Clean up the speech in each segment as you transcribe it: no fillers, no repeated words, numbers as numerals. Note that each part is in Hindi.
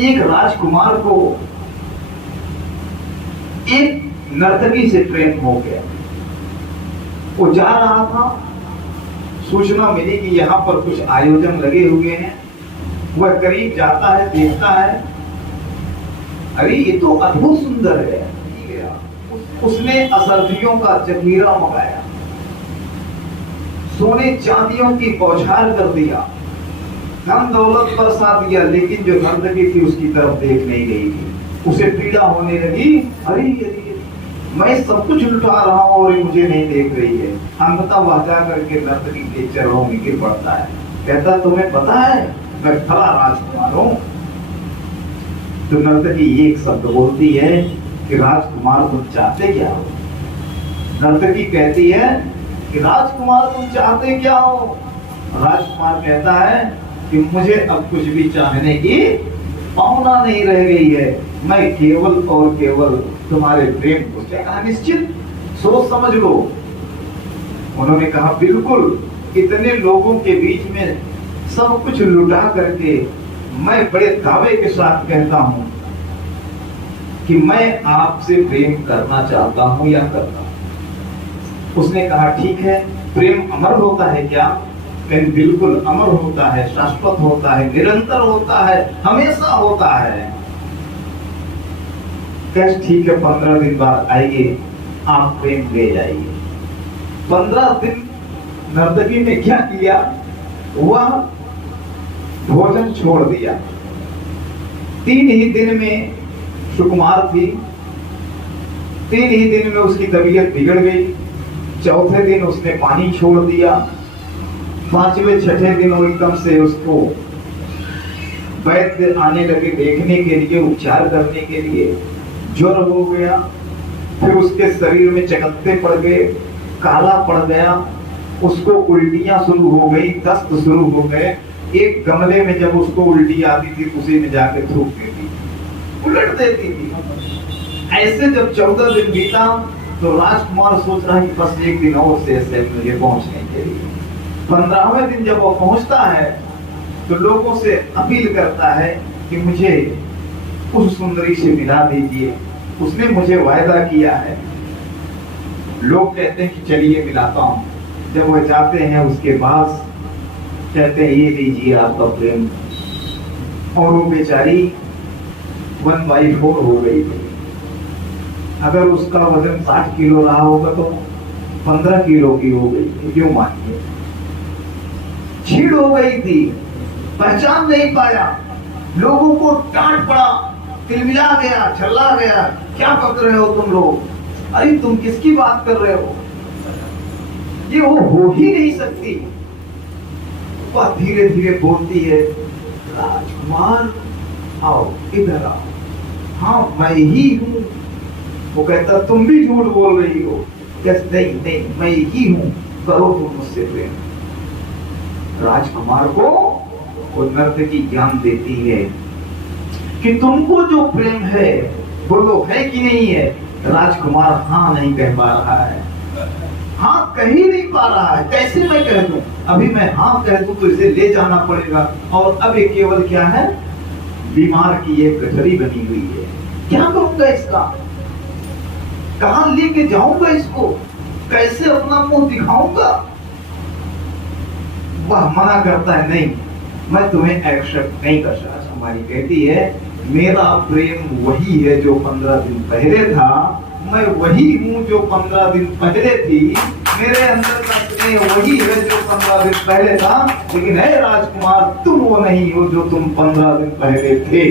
एक राजकुमार को एक नर्तकी से प्रेम हो गया। वो जा रहा था, सूचना मिली कि यहाँ पर कुछ आयोजन लगे हुए हैं। वह करीब जाता है, देखता है, अरे ये तो अद्भुत सुंदर है। उसने असरफियों का जखीरा मंगाया, सोने चांदियों की बौछार कर दिया, धन दौलत बरसा दिया, लेकिन जो नर्तकी थी उसकी तरफ देख नहीं गई थी। उसे पीड़ा होने लगी, अरे मैं सब कुछ लुटा रहा हूं और ये मुझे नहीं देख रही है। अंततः वह जा करके नर्तकी के चरणों में गिर पड़ता है, कहता तुम्हें पता है मैं भला राजकुमार हूं। तो नर्तकी एक शब्द बोलती है कि राजकुमार तुम चाहते क्या हो। नर्तकी कहती है कि राजकुमार तुम चाहते क्या हो। राजकुमार कहता है कि मुझे अब कुछ भी चाहने की भावना नहीं रह गई है, मैं केवल और केवल तुम्हारे प्रेम को चाहा। निश्चित सोच समझ लो। उन्होंने कहा बिल्कुल, इतने लोगों के बीच में सब कुछ लुटा करके मैं बड़े दावे के साथ कहता हूं कि मैं आपसे प्रेम करना चाहता हूं या करता हूं। उसने कहा ठीक है, प्रेम अमर होता है क्या? कहते बिल्कुल अमर होता है, शाश्वत होता है, निरंतर होता है, हमेशा होता है। कहते ठीक है, 15 दिन बाद आइए, आप प्रेम ले जाइए। 15 दिन नर्तकी ने क्या किया? वह भोजन छोड़ दिया। 3 ही दिन में सुकुमार थी, 3 ही दिन में उसकी तबीयत बिगड़ गई। चौथे दिन उसने पानी छोड़ दिया। 5वें 6ठे दिन वो एकदम से उसको वैद्य आने लगे देखने के लिए, उपचार करने के लिए। ज्वर हो गया, फिर उसके शरीर में चकत्ते पड़ गए, काला पड़ गया, उसको उल्टियां शुरू हो गई, दस्त शुरू हो गए। एक गमले में जब उसको उल्टी आती थी उसी में जाके थूक देती थी, उलट देती थी। ऐसे जब 14 दिन बीता तो राजकुमार सोच रहा है कि बस एक दिन और शेष है मुझे पहुंचने के लिए। 15वें दिन जब वो पहुंचता है तो लोगों से अपील करता है कि मुझे उस सुंदरी से मिला दीजिए, उसने मुझे वायदा किया है। लोग कहते हैं कि चलिए मिलाता हूं। जब वो जाते हैं उसके पास, कहते हैं ये लीजिए आपका प्रेम। और वो बेचारी 1/4 हो गई थी। अगर उसका वजन 60 किलो रहा होगा तो 15 किलो की हो गई। क्यों मानिए, छीड़ हो गई थी, पहचान नहीं पाया, लोगों को डांट पड़ा, तिलमिला गया, छल्ला गया, क्या बक रहे हो तुम लोग, अरे तुम किसकी बात कर रहे हो, ये वो हो ही नहीं सकती। वह धीरे धीरे बोलती है, राजकुमार आओ, इधर आओ, हाँ मैं ही हूं। वो कहता तुम भी झूठ बोल रही हो। नहीं नहीं, मैं ही हूं, करो तुम मुझसे प्रेम। राजकुमार को वो नर्तकी ज्ञान देती है कि तुमको जो प्रेम है बोलो है कि नहीं है। राजकुमार हाँ नहीं कह पा रहा है, हाँ कह ही नहीं पा रहा है। कैसे मैं कह दूं? अभी मैं हाँ कह दूं तो इसे ले जाना पड़ेगा, और अब ये केवल क्या है, बीमार की एक गठरी बनी हुई है। क्या करूंगा इसका, कहां लेके जाऊंगा इसको, कैसे अपना मुंह दिखाऊंगा? वह मना करता है, नहीं मैं तुम्हें एक्सेप्ट नहीं कर सकता। हमारी कहती है मेरा प्रेम वही है जो 15 दिन पहले था, मैं वही हूँ जो 15 दिन पहले थी, मेरे अंदर का स्नेह वही है जो 15 दिन पहले था। लेकिन है राजकुमार, तुम वो नहीं हो जो तुम 15 दिन पहले थे।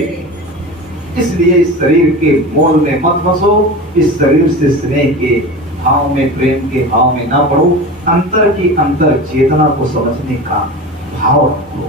इसलिए इस शरीर के मोल में मत फंसो, इस शरीर से स्नेह के भाव में, प्रेम के भाव में ना पड़ो, अंतर की अंतर चेतना को समझने का भाव रखो।